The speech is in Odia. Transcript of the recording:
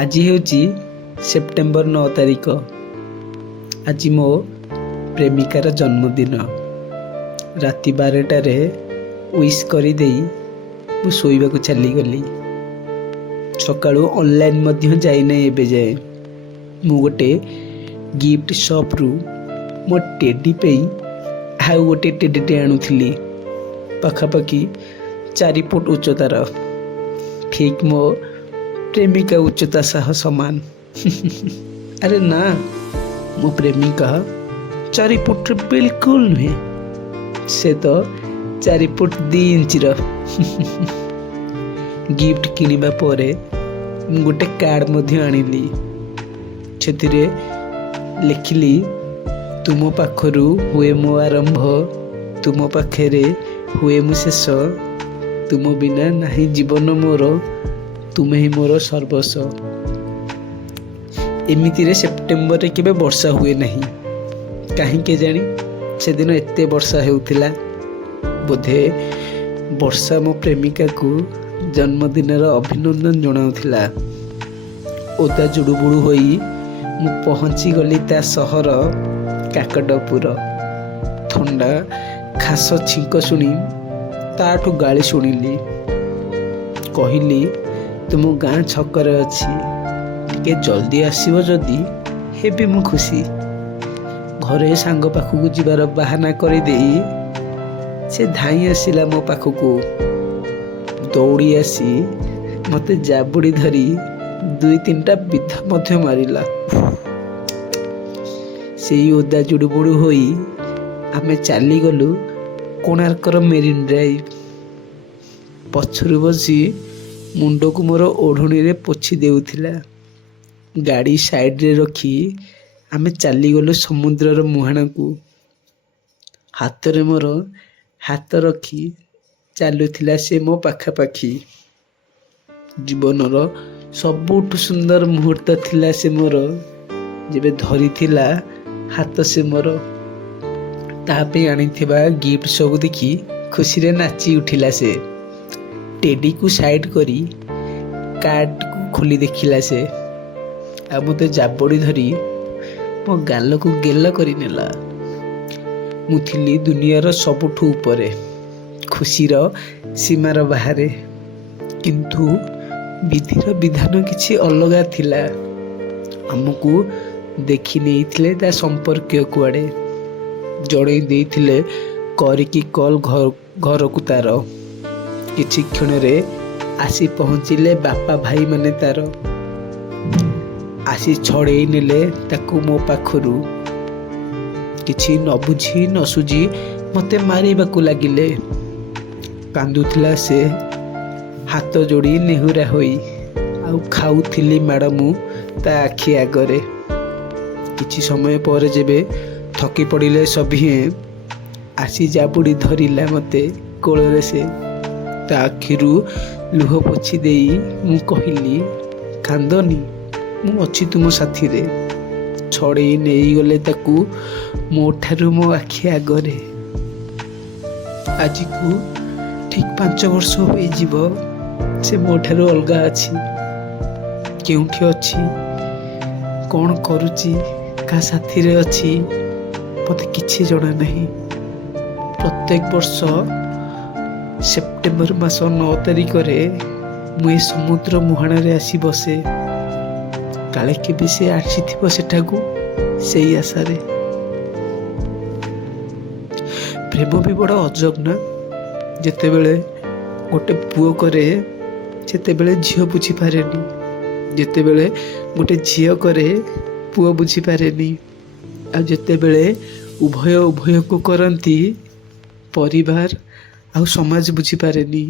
ଆଜି ହେଉଛି ସେପ୍ଟେମ୍ବର 9 ତାରିଖ। ଆଜି ମୋ ପ୍ରେମିକାର ଜନ୍ମଦିନ। ରାତି 12ଟାରେ ୱିଶ୍ କରିଦେଇ ମୁଁ ଶୋଇବାକୁ ଚାଲିଗଲି। ସକାଳୁ ଅନଲାଇନ୍ ମଧ୍ୟ ଯାଇନାହିଁ ଏବେ ଯାଏ। ମୁଁ ଗୋଟେ ଗିଫ୍ଟ ସପ୍ରୁ ମୋ ଟେଡି ପାଇଁ ଆଉ ଗୋଟେ ଟେଡିଟେ ଆଣୁଥିଲି, ପାଖାପାଖି 4 ଫୁଟ ଉଚ୍ଚତାର, ଠିକ୍ ମୋ ପ୍ରେମିକା ଉଚ୍ଚତା ସହ ସମାନ। ଆରେ ନା, ମୋ ପ୍ରେମିକା 4 ଫୁଟରେ ବିଲକୁଲ ନୁହେଁ, ସେ ତ 4 ଫୁଟ 2 ଇଞ୍ଚର। ଗିଫ୍ଟ କିଣିବା ପରେ ମୁଁ ଗୋଟେ କାର୍ଡ଼ ମଧ୍ୟ ଆଣିଲି। ସେଥିରେ ଲେଖିଲି, ତୁମ ପାଖରୁ ହୁଏ ମୋ ଆରମ୍ଭ, ତୁମ ପାଖରେ ହୁଏ ମୁଁ ଶେଷ, ତୁମ ବିନା ନାହିଁ ଜୀବନ ମୋର, ତୁମେ ହିଁ ମୋର ସର୍ବସ୍ୱ। ଏମିତିରେ ସେପ୍ଟେମ୍ବରରେ କେବେ ବର୍ଷା ହୁଏ ନାହିଁ, କାହିଁକି କେଜାଣି ସେଦିନ ଏତେ ବର୍ଷା ହେଉଥିଲା। ବୋଧେ ବର୍ଷା ମୋ ପ୍ରେମିକାକୁ ଜନ୍ମଦିନର ଅଭିନନ୍ଦନ ଜଣାଉଥିଲା। ଓଦା ଜୁଡ଼ୁବୁଡ଼ୁ ହୋଇ ମୁଁ ପହଞ୍ଚିଗଲି ତା ସହର କାକଟପୁର। ଥଣ୍ଡା ଖାସ ଛିଙ୍କ ଶୁଣି ତାଠୁ ଗାଳି ଶୁଣିଲି। କହିଲି, ତୁମ ଗାଁ ଛକରେ ଅଛି, ଟିକେ ଜଲ୍ଦି ଆସିବ ଯଦି ହେବି ମୁଁ ଖୁସି। ଘରେ ସାଙ୍ଗ ପାଖକୁ ଯିବାର ବାହାନା କରିଦେଇ ସେ ଧାଇଁ ଆସିଲା ମୋ ପାଖକୁ। ଦୌଡ଼ି ଆସି ମୋତେ ଜାବୁଡ଼ି ଧରି 2-3ଟା ବିଧା ମଧ୍ୟ ମାରିଲା। ସେଇ ଓଦା ଜୁଡ଼ୁବୁଡ଼ୁ ହୋଇ ଆମେ ଚାଲିଗଲୁ କୋଣାର୍କର ମେରିନ୍ ଡ୍ରାଇଭ୍। ପଛରୁ ବସି ମୁଣ୍ଡକୁ ମୋର ଓଢ଼ଣୀରେ ପୋଛି ଦେଉଥିଲା। ଗାଡ଼ି ସାଇଡ଼ରେ ରଖି ଆମେ ଚାଲିଗଲୁ ସମୁଦ୍ରର ମୁହାଣକୁ। ହାତରେ ମୋର ହାତ ରଖି ଚାଲୁଥିଲା ସେ ମୋ ପାଖାପାଖି। ଜୀବନର ସବୁଠୁ ସୁନ୍ଦର ମୁହୂର୍ତ୍ତ ଥିଲା ସେ ମୋର, ଯେବେ ଧରିଥିଲା ହାତ ସେ ମୋର। ତା ପାଇଁ ଆଣିଥିବା ଗିଫ୍ଟ ସବୁ ଦେଖି ଖୁସିରେ ନାଚି ଉଠିଲା ସେ। ଟେଡିକୁ ସାଇଡ୍ କରି କାର୍ଡ଼କୁ ଖୋଲି ଦେଖିଲା ସେ, ଆଉ ମୋତେ ଜାବୁଡ଼ି ଧରି ମୋ ଗାଲକୁ ଗେଲ କରିନେଲା। ମୁଁ ଥିଲି ଦୁନିଆର ସବୁଠୁ ଉପରେ, ଖୁସିର ସୀମାର ବାହାରେ। କିନ୍ତୁ ବିଧିର ବିଧାନ କିଛି ଅଲଗା ଥିଲା। ଆମକୁ ଦେଖି ନେଇଥିଲେ ତା ସମ୍ପର୍କୀୟ କୁଆଡ଼େ, ଜଣେଇ ଦେଇଥିଲେ କରିକି କଲ୍ ଘରକୁ ତାର। କିଛି କ୍ଷଣରେ ଆସି ପହଞ୍ଚିଲେ ବାପା ଭାଇମାନେ ତାର। ଆସି ଛଡ଼େଇ ନେଲେ ତାକୁ ମୋ ପାଖରୁ। କିଛି ନ ବୁଝି ନ ସୁଝି ମୋତେ ମାରିବାକୁ ଲାଗିଲେ। କାନ୍ଦୁଥିଲା ସେ ହାତ ଯୋଡ଼ି ନେହୁରା ହୋଇ, ଆଉ ଖାଉଥିଲି ମାଡ଼ ମୁଁ ତା ଆଖି ଆଗରେ। କିଛି ସମୟ ପରେ ଯେବେ ଥକି ପଡ଼ିଲେ ସଭିଏଁ, ଆସି ଜାବୁଡ଼ି ଧରିଲା ମୋତେ କୋଳରେ ସେ। ତା ଆଖିରୁ ଲୁହ ପୋଛି ଦେଇ ମୁଁ କହିଲି, କାନ୍ଦନି, ମୁଁ ଅଛି ତୁମ ସାଥିରେ। ଛଡ଼େଇ ନେଇଗଲେ ତାକୁ ମୋ ଠାରୁ ମୋ ଆଖି ଆଗରେ। ଆଜିକୁ ଠିକ୍ 5 ବର୍ଷ ହୋଇଯିବ ସେ ମୋ ଠାରୁ ଅଲଗା ଅଛି। କେଉଁଠି ଅଛି, କ'ଣ କରୁଛି, କାହା ସାଥିରେ ଅଛି, ମୋତେ କିଛି ଜଣା ନାହିଁ। ପ୍ରତ୍ୟେକ ବର୍ଷ ସେପ୍ଟେମ୍ବର ମାସ 9 ତାରିଖରେ ମୁଁ ଏ ସମୁଦ୍ର ମୁହାଣରେ ଆସି ବସେ। କାଳେ କେବେ ସେ ଆସିଥିବ ସେଠାକୁ, ସେଇ ଆଶାରେ। ପ୍ରେମ ବି ବଡ଼ ଅଜବ ନା। ଯେତେବେଳେ ଗୋଟେ ପୁଅ କରେ, ସେତେବେଳେ ଝିଅ ବୁଝିପାରେନି। ଯେତେବେଳେ ଗୋଟେ ଝିଅ କରେ, ପୁଅ ବୁଝିପାରେନି। ଆଉ ଯେତେବେଳେ ଉଭୟ ଉଭୟକୁ କରନ୍ତି, ପରିବାର ଆଉ ସମାଜ ବୁଝିପାରେନି।